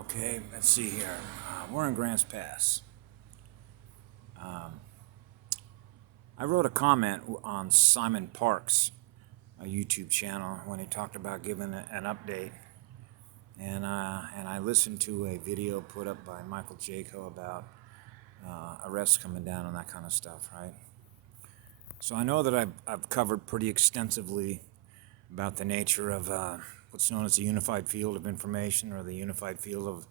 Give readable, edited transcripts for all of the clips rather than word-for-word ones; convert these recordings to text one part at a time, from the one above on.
Okay, let's see here. We're in Grants Pass. I wrote a comment on Simon Park's YouTube channel when he talked about giving an update, and I listened to a video put up by Michael Jaco about arrests coming down and that kind of stuff, right? So I know that I've covered pretty extensively about the nature of what's known as the unified field of information, or the unified field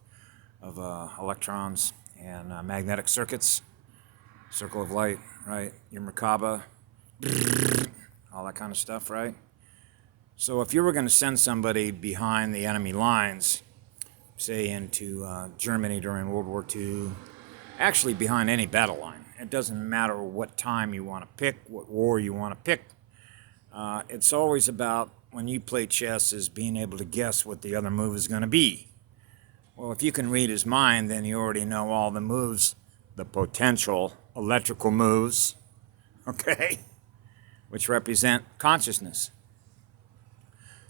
of electrons and magnetic circuits, circle of light, right? Your Merkaba, all that kind of stuff, right? So if you were going to send somebody behind the enemy lines, say into Germany during World War II, actually behind any battle line, it doesn't matter what time you want to pick, what war you want to pick. It's always about, when you play chess, is being able to guess what the other move is going to be. Well, if you can read his mind, then you already know all the moves, the potential electrical moves, okay, which represent consciousness.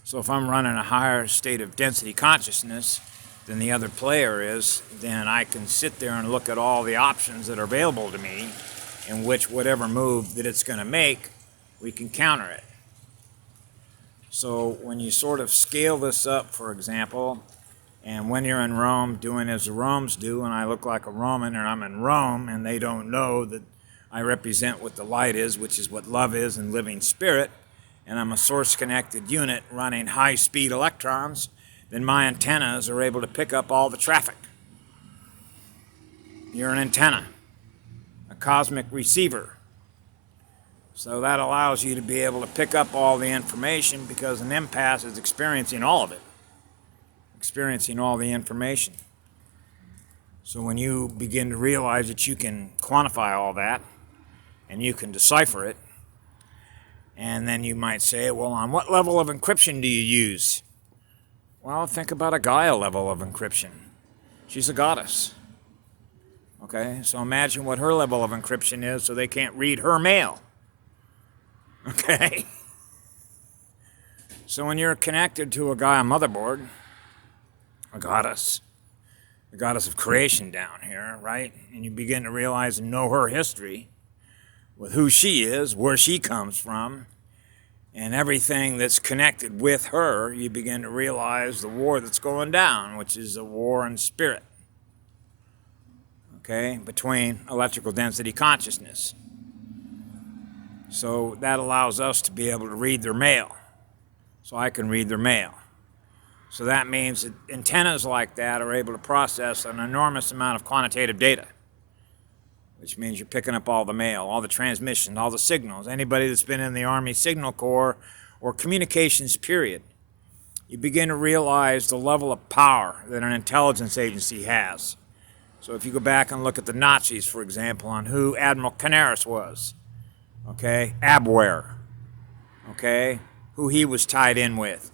So if I'm running a higher state of density consciousness than the other player is, then I can sit there and look at all the options that are available to me, in which whatever move that it's going to make, we can counter it. So when you sort of scale this up, for example, and when you're in Rome doing as the Romans do, and I look like a Roman and I'm in Rome, and they don't know that I represent what the light is, which is what love is and living spirit, and I'm a source-connected unit running high-speed electrons, then my antennas are able to pick up all the traffic. You're an antenna, a cosmic receiver. So that allows you to be able to pick up all the information, because an empath is experiencing all of it, experiencing all the information. So when you begin to realize that you can quantify all that and you can decipher it, and then you might say, well, on what level of encryption do you use? Well, think about a Gaia level of encryption. She's a goddess. Okay, so imagine what her level of encryption is, so they can't read her mail. Okay? So when you're connected to a Gaia motherboard, a goddess, the goddess of creation down here, right? And you begin to realize and know her history with who she is, where she comes from, and everything that's connected with her, you begin to realize the war that's going down, which is a war in spirit, okay, between electrical density consciousness. So that allows us to be able to read their mail. So I can read their mail. So that means that antennas like that are able to process an enormous amount of quantitative data, which means you're picking up all the mail, all the transmission, all the signals. Anybody that's been in the Army Signal Corps or communications period, you begin to realize the level of power that an intelligence agency has. So if you go back and look at the Nazis, for example, on who Admiral Canaris was, okay, Abwehr, okay, who he was tied in with,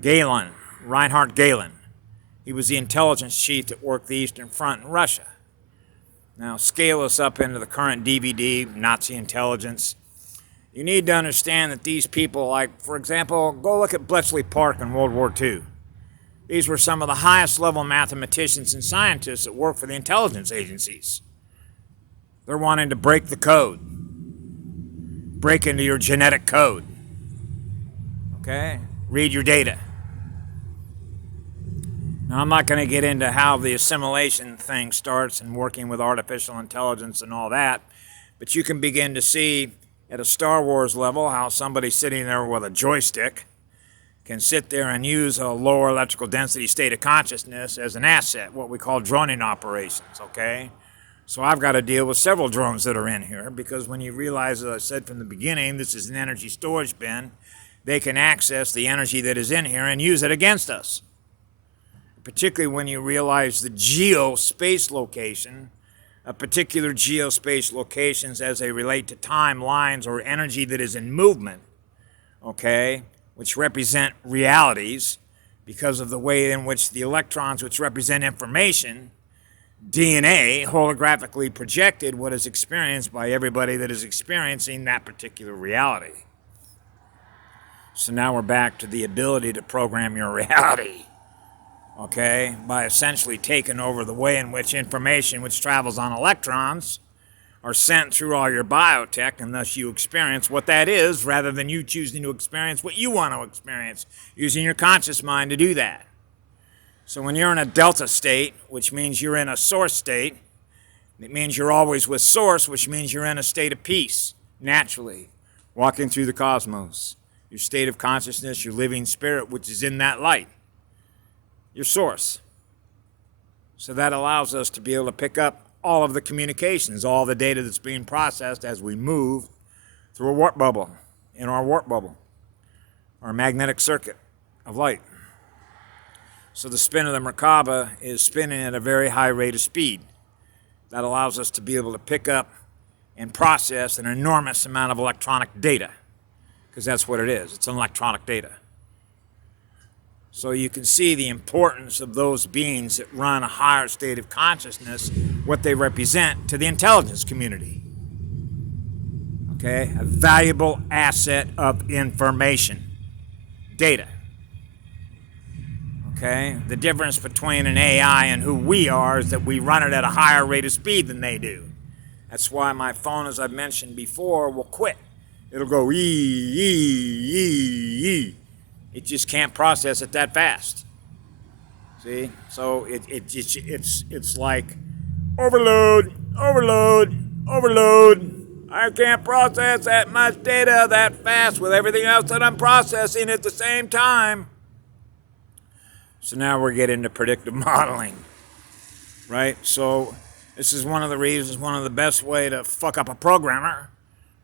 Galen, Reinhard Galen. He was the intelligence chief that worked the Eastern Front in Russia. Now, scale us up into the current DVD, Nazi intelligence. You need to understand that these people, like, for example, go look at Bletchley Park in World War II. These were some of the highest level mathematicians and scientists that work for the intelligence agencies. They're wanting to break the code, break into your genetic code, okay? Read your data. Now, I'm not going to get into how the assimilation thing starts and working with artificial intelligence and all that, but you can begin to see at a Star Wars level how somebody sitting there with a joystick can sit there and use a lower electrical density state of consciousness as an asset, what we call droning operations, okay? So I've got to deal with several drones that are in here, because when you realize, as I said from the beginning, this is an energy storage bin, they can access the energy that is in here and use it against us. Particularly when you realize the geospace location, particular geospace locations as they relate to timelines or energy that is in movement, okay, which represent realities because of the way in which the electrons, which represent information, DNA, holographically projected what is experienced by everybody that is experiencing that particular reality. So now we're back to the ability to program your reality. okay, by essentially taking over the way in which information which travels on electrons are sent through all your biotech, and thus you experience what that is rather than you choosing to experience what you want to experience, using your conscious mind to do that. So when you're in a delta state, which means you're in a source state, it means you're always with source, which means you're in a state of peace, naturally, walking through the cosmos. Your state of consciousness, your living spirit, which is in that light, your source. So that allows us to be able to pick up all of the communications, all the data that's being processed as we move through a warp bubble, in our warp bubble, our magnetic circuit of light. So the spin of the Merkaba is spinning at a very high rate of speed. That allows us to be able to pick up and process an enormous amount of electronic data, because that's what it is. It's an electronic data. So you can see the importance of those beings that run a higher state of consciousness, what they represent to the intelligence community. Okay? A valuable asset of information. Data. Okay? The difference between an AI and who we are is that we run it at a higher rate of speed than they do. That's why my phone, as I've mentioned before, will quit. It'll go ee. It just can't process it that fast. See? So it's like overload. I can't process that much data that fast with everything else that I'm processing at the same time. So now we're getting to predictive modeling, right? So this is one of the reasons, one of the best way to fuck up a programmer,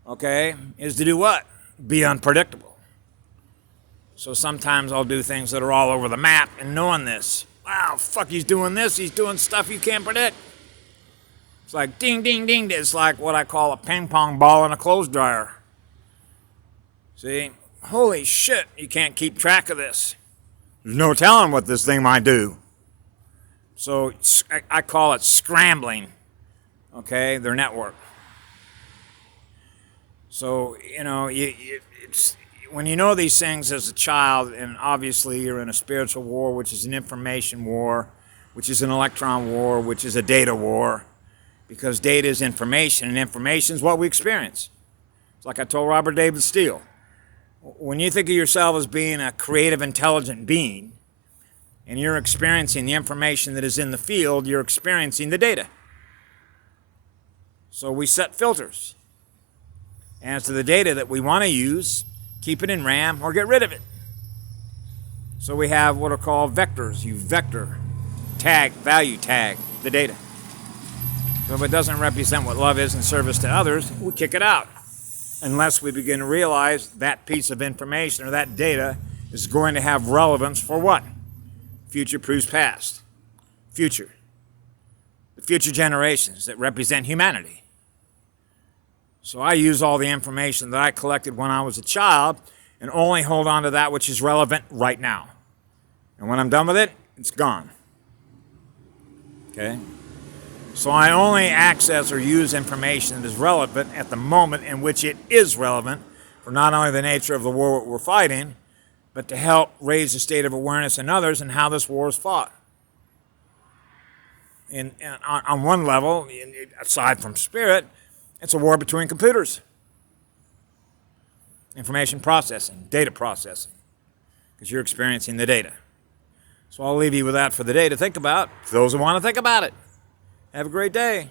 okay, is to do what? Be unpredictable. So sometimes I'll do things that are all over the map, and knowing this, wow, fuck, he's doing this, he's doing stuff you can't predict. It's like ding, ding, ding. It's like what I call a ping pong ball in a clothes dryer. See? Holy shit, you can't keep track of this. There's no telling what this thing might do. So I call it scrambling, okay, their network. So, you know, it's when you know these things as a child, and obviously you're in a spiritual war, which is an information war, which is an electron war, which is a data war, because data is information, and information is what we experience. It's like I told Robert David Steele. When you think of yourself as being a creative, intelligent being, and you're experiencing the information that is in the field, you're experiencing the data. So we set filters as to the data that we want to use, keep it in RAM, or get rid of it. So we have what are called vectors. You vector, tag, value tag the data. So if it doesn't represent what love is in service to others, we kick it out. Unless we begin to realize that piece of information or that data is going to have relevance for what? Future proves past. Future. The future generations that represent humanity. So I use all the information that I collected when I was a child and only hold on to that which is relevant right now. And when I'm done with it, it's gone. Okay? So I only access or use information that is relevant at the moment in which it is relevant for not only the nature of the war we're fighting, but to help raise the state of awareness in others and how this war is fought. And on one level, aside from spirit, it's a war between computers. Information processing, data processing, because you're experiencing the data. So I'll leave you with that for the day to think about, for those who want to think about it. Have a great day.